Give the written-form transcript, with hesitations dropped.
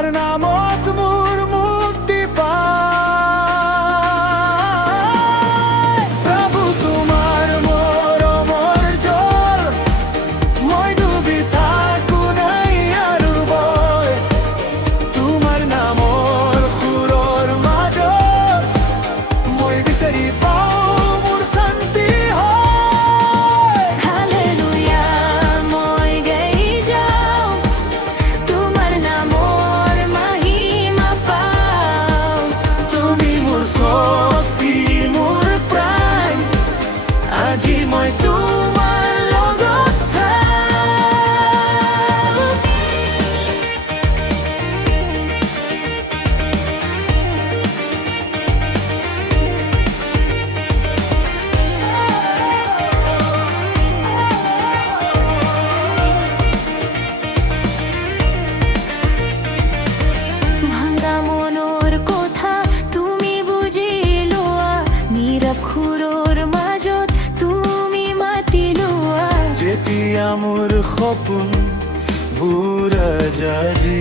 তোমাৰ নামত মোৰ মুক্তি পায়। প্ৰভু তোমাৰ মৰমৰ জল, মই ডুবি থাকো নাই আৰু ভয়। তোমাৰ নামৰ সুৰৰ মাজত মই বিচাৰি পাওঁ মোৰ শান্তি হয়। হালেলুয়া মই গাই যাওঁ, তোমাৰ নামৰ মহিমা পাওঁ। তুমি মোৰ শক্তি, মোৰ প্ৰাণ, আজি মই তোমাৰ লগত থাক। ভাঙা মনৰ কথা তুমি বুজি লোৱা, নীৰৱ সুৰৰ মাজত তুমি মাতি লোৱা। যেতিয়া মোৰ সপোন বুঢ়া যাজি